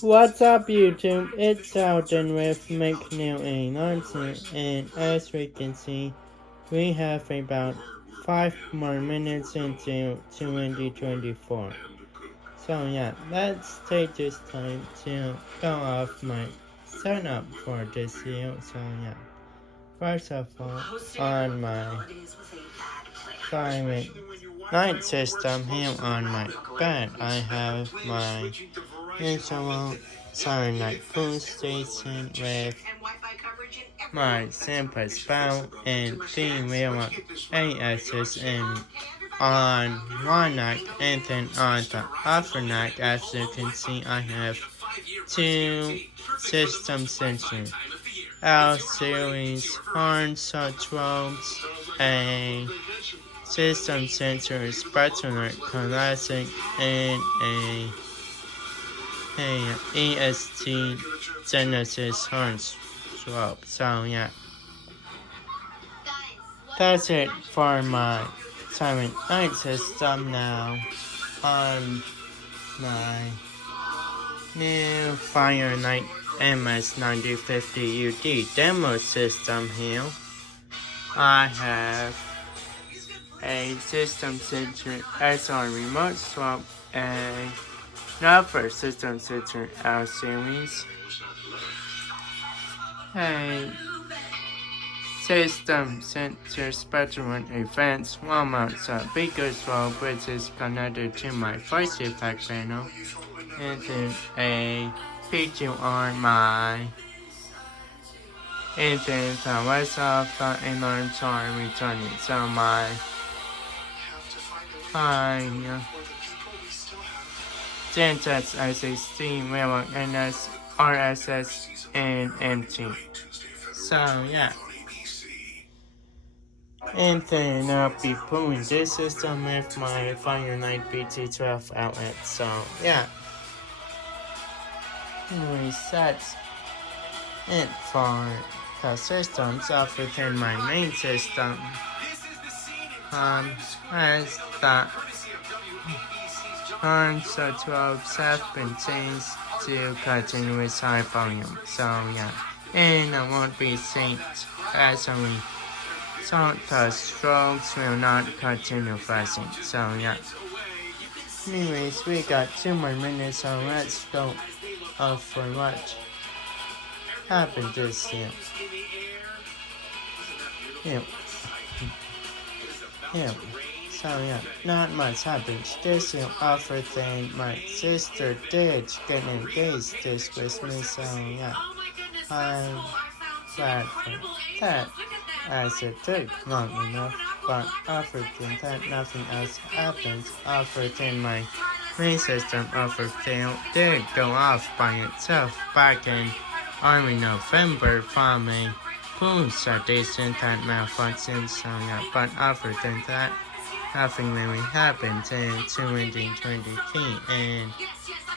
What's up YouTube? It's Alden with McNeil and as we can see, we have about 5 more minutes into 2024. So yeah, let's take this time to go off my setup for this year. So yeah, first of all, on my private night system here on my bed, I have my usual Saturday Night Food station with my sample spout and female ASs and on one night and then on the other night, as you can see, I have two system sensors. L series horn subtrobes, a system sensor spatula classic, and a EST Genesis horn strobe. So yeah, that's it for my Silent Night system. Now on my new Fire Night MS9050UD demo system here, I have a system sensor SR remote swap, another system sensor L series, a system sensor spectrum events, one mounts a bigger swap which is connected to my voice effect panel, and then a P2 on my engine the rest of the alarms are returning. So my Gentex S16 Railroad NS RSS and MT. So yeah. And then I'll be pulling this system with my Fire Night BT12 outlet. So yeah. Anyways, that's it for the systems of within my main system. As the horns of 12 have been changed to continuous high volume. So yeah. And I won't be synced as a so the strokes will not continue flashing. So yeah. Anyways, we got 2 more minutes, so let's go for what happened this year. Yeah. So yeah, not much happened this year other than my sister did get engaged this Christmas. So yeah, I'm glad for that, as it took long enough. But other than that, nothing else happened other than my main system overkill did go off by itself back in early November from a boost addition that malfunctioned. So yeah, but other than that, nothing really happened in 2023, and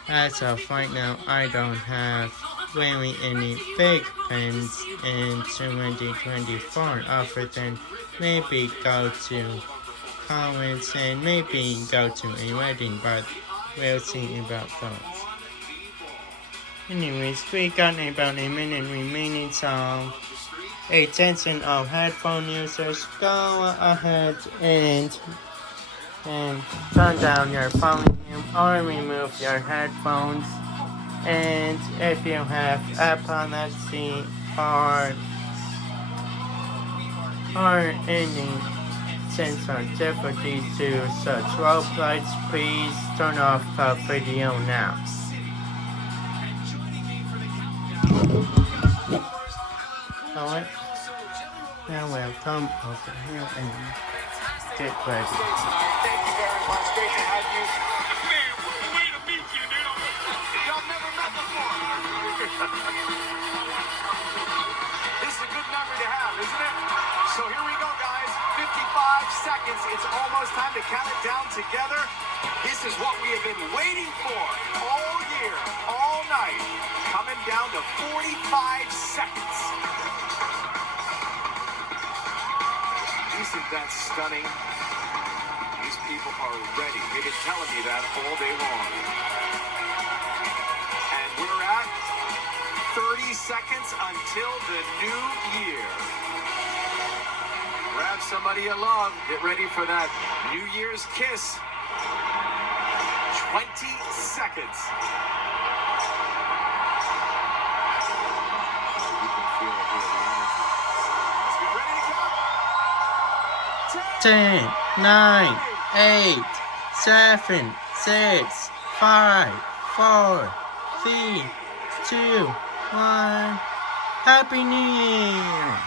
as of right now, I don't have really any big plans in 2024 other than maybe go to college and maybe go to a wedding, but we'll see about those. Anyways, we got about a minute remaining, so attention all headphone users, go ahead and turn down your volume or remove your headphones. And if you have epilepsy or any sensitivity to such road lights, please turn off the video now. Alright, now we'll come over here and get ready. Thank you very much. Great to have you. Man, what a way to meet you, dude. Y'all never met before. This is a good memory to have, isn't it? So here we go, guys. 55 seconds. It's almost time to count it down together. This is what we have been waiting for all year, all night. Coming down to 45 seconds. Isn't that stunning? These people are ready. They've been telling me that all day long. seconds until the new year. Grab somebody you love. Get ready for that New Year's kiss. 20 seconds. You can feel it here, the energy. Let's get ready to count. 10, 9, 8, 7, 6, 5, 4, 3, 2, 1. Happy New Year!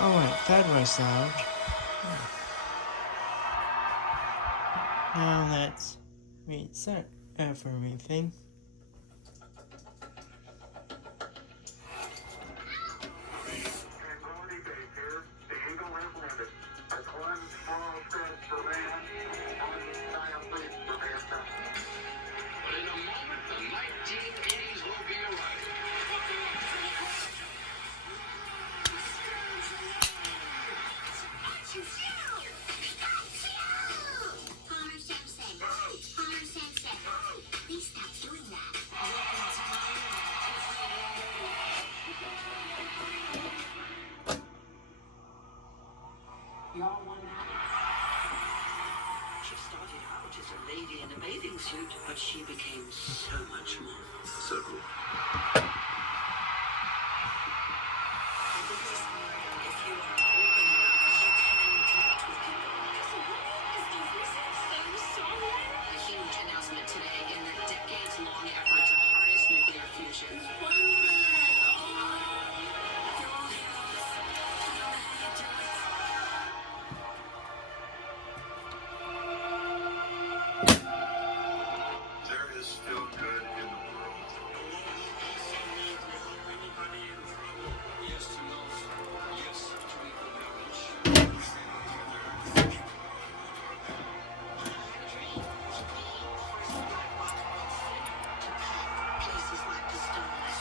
Alright, that was loud. Now let's reset everything. suit, but she became so much more. So cool. If you are open enough, you can connect with people. A huge announcement today in the decades-long effort to harness nuclear fusion. There is still good in the world. Places like the stars.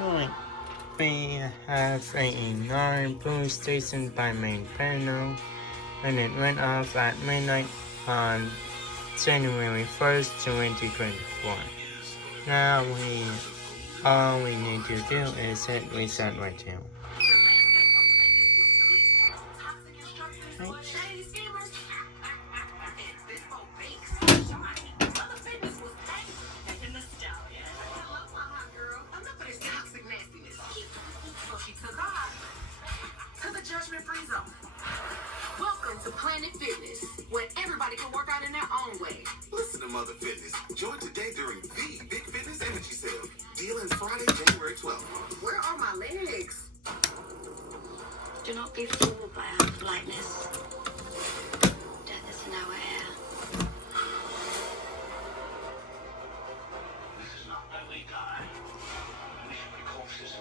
Alright. We have a 9 blue station by main panel, and it went off at midnight on January 1st, 2024. Now all we need to do is hit reset right here. Judgment-free zone. Welcome to Planet Fitness, where everybody can work out in their own way. Listen to Mother Fitness. Join today during the Big Fitness Energy Sale. Deal ends Friday, January 12th. Where are my legs? Do not be fooled by our politeness. Death is nowhere. This is not where we die. We should be cautious.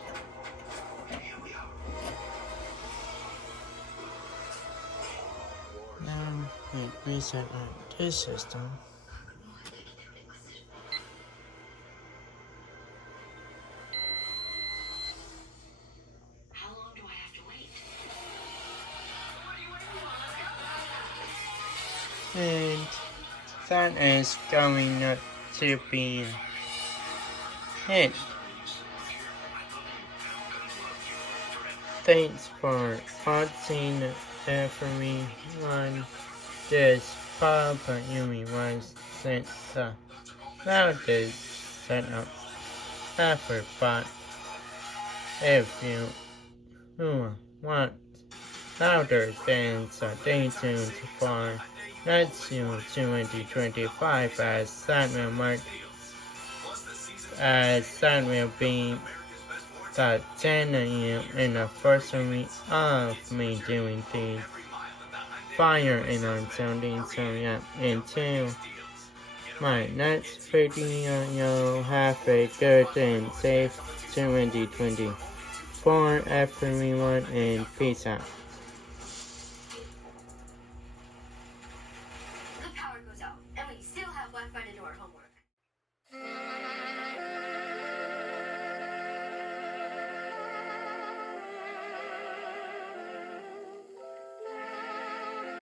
And here we are. Now it reset on this system. How long do I have to wait? And that is going to be it. Thanks for watching everyone. This Papa Yumi was since the loudest setup ever, but if you want louder, then stay tuned for Let's You 2025 as that will be the 10th anniversary of me doing the fire and unsounding. So yeah, until my next video, you'll have a good and safe 2024 everyone, and peace out.